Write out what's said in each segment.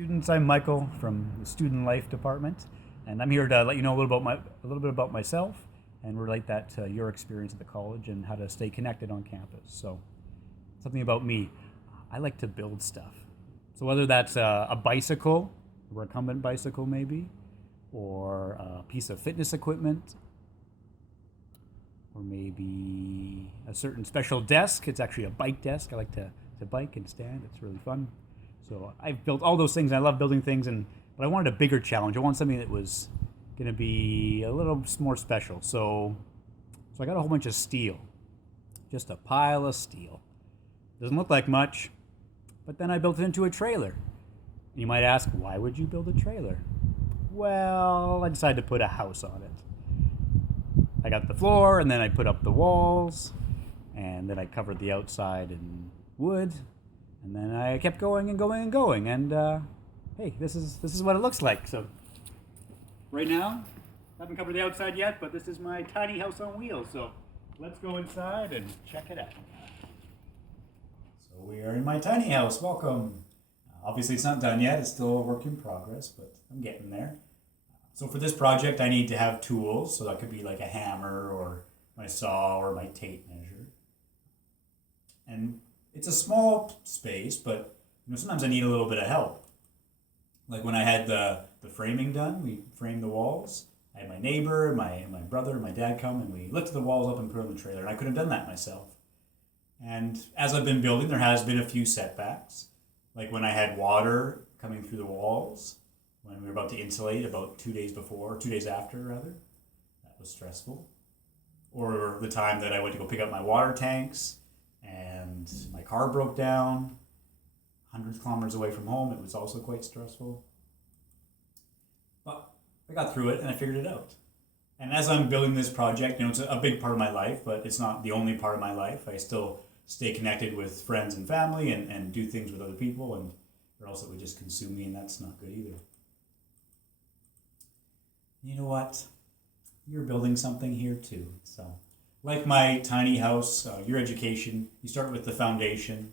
Students, I'm Michael from the Student Life Department, and I'm here to let you know a little bit about myself and relate that to your experience at the college and how to stay connected on campus. So, something about me, I like to build stuff. So whether that's a bicycle, a recumbent bicycle maybe, or a piece of fitness equipment, or maybe a certain special desk. It's actually a bike desk. I like to bike and stand. It's really fun. So I've built all those things. I love building things, but I wanted a bigger challenge. I wanted something that was going to be a little more special. So I got a whole bunch of steel, just a pile of steel. Doesn't look like much, but then I built it into a trailer. You might ask, why would you build a trailer? Well, I decided to put a house on it. I got the floor, and then I put up the walls, and then I covered the outside in wood, and then I kept going and going and going, and hey, this is what it looks like. So right now, I haven't covered the outside yet, but this is my tiny house on wheels. So let's go inside and check it out. So we are in my tiny house. Welcome. Obviously, it's not done yet. It's still a work in progress, but I'm getting there. So for this project, I need to have tools. So that could be like a hammer or my saw or my tape measure. And it's a small space, but sometimes I need a little bit of help. Like when I had the framing done, we framed the walls. I had my neighbor, my brother, my dad come, and we lifted the walls up and put it on the trailer. And I could have done that myself. And as I've been building, there has been a few setbacks. Like when I had water coming through the walls, when we were about to insulate about 2 days before, 2 days after rather. That was stressful. Or the time that I went to go pick up my water tanks and my car broke down hundreds of kilometers away from home. It was also quite stressful. But I got through it and I figured it out. And as I'm building this project, it's a big part of my life, but it's not the only part of my life. I still stay connected with friends and family and do things with other people, or else it would just consume me, and that's not good either. You know what? You're building something here too. So, like my tiny house, your education, you start with the foundation.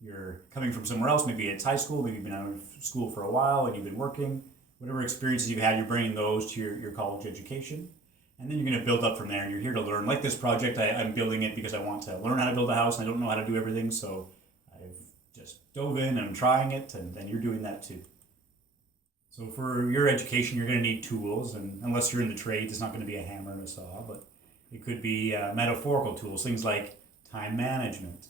You're coming from somewhere else, maybe it's high school, maybe you've been out of school for a while and you've been working. Whatever experiences you've had, you're bringing those to your college education. And then you're going to build up from there. You're here to learn. Like this project, I'm building it because I want to learn how to build a house, and I don't know how to do everything, so I've just dove in and I'm trying it, and you're doing that too. So for your education, you're going to need tools, and unless you're in the trades, it's not going to be a hammer and a saw, but it could be metaphorical tools, things like time management,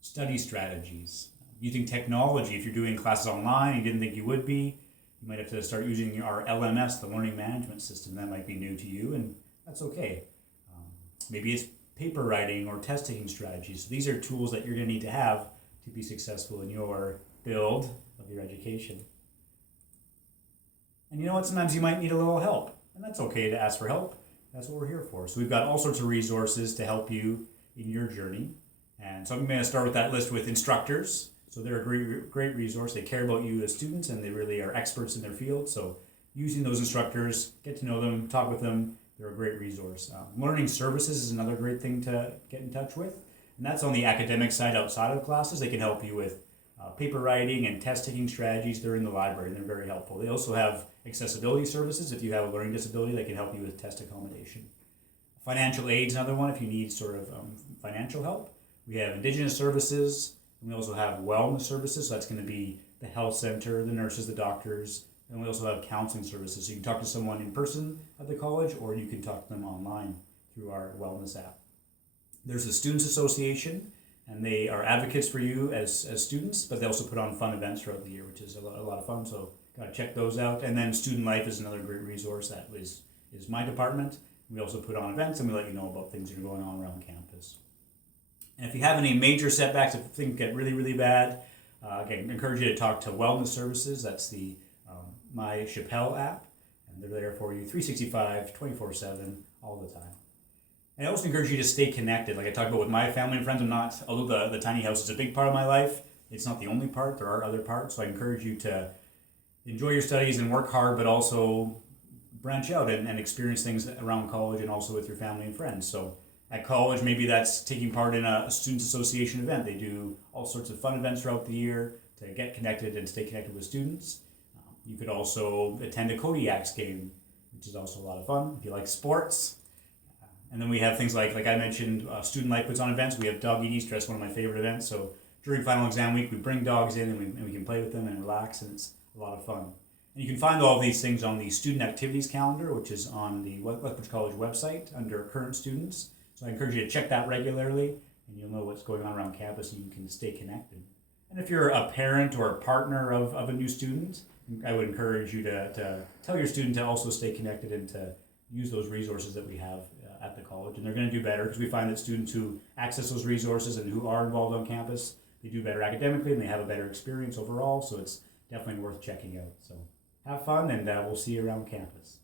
study strategies, using technology. If you're doing classes online, you didn't think you would be, you might have to start using our LMS, the learning management system. That might be new to you, and that's okay. Maybe it's paper writing or test taking strategies. So these are tools that you're going to need to have to be successful in your build of your education. And you know what? Sometimes you might need a little help, and that's okay to ask for help. That's what we're here for. So we've got all sorts of resources to help you in your journey. And so I'm going to start with that list with instructors. So they're a great resource. They care about you as students, and they really are experts in their field. So using those instructors, get to know them, talk with them. They're a great resource. Learning services is another great thing to get in touch with. And that's on the academic side outside of classes. They can help you with paper writing and test taking strategies. They're in the library, and they're very helpful. They also have accessibility services. If you have a learning disability, they can help you with test accommodation. Financial aid is another one if you need sort of financial help. We have Indigenous services. And we also have wellness services. So that's going to be the health center, the nurses, the doctors. And we also have counseling services. So you can talk to someone in person at the college, or you can talk to them online through our wellness app. There's the Students Association, and they are advocates for you as students, but they also put on fun events throughout the year, which is a lot of fun. So got to check those out. And then Student Life is another great resource. That is my department. We also put on events, and we let you know about things that are going on around campus. And if you have any major setbacks, if things get really, really bad, again, I encourage you to talk to Wellness Services. That's the My Chappelle app, and they're there for you 365, 24/7, all the time. And I also encourage you to stay connected. Like I talked about with my family and friends, although the tiny house is a big part of my life, it's not the only part. There are other parts. So I encourage you to enjoy your studies and work hard, but also branch out and experience things around college and also with your family and friends. So at college, maybe that's taking part in a students association event. They do all sorts of fun events throughout the year. to get connected and stay connected with students. You could also attend a Kodiaks game, which is also a lot of fun if you like sports. And then we have things like I mentioned, Student Life puts on events. We have Dog Eat Easter, that's one of my favorite events. So during final exam week, we bring dogs in and we can play with them and relax, and it's a lot of fun. And you can find all of these things on the student activities calendar, which is on the Lethbridge College website under current students. So I encourage you to check that regularly, and you'll know what's going on around campus and you can stay connected. And if you're a parent or a partner of a new student, I would encourage you to tell your student to also stay connected and to use those resources that we have at the college. And they're going to do better because we find that students who access those resources and who are involved on campus, they do better academically and they have a better experience overall. So it's definitely worth checking out. So have fun, and we'll see you around campus.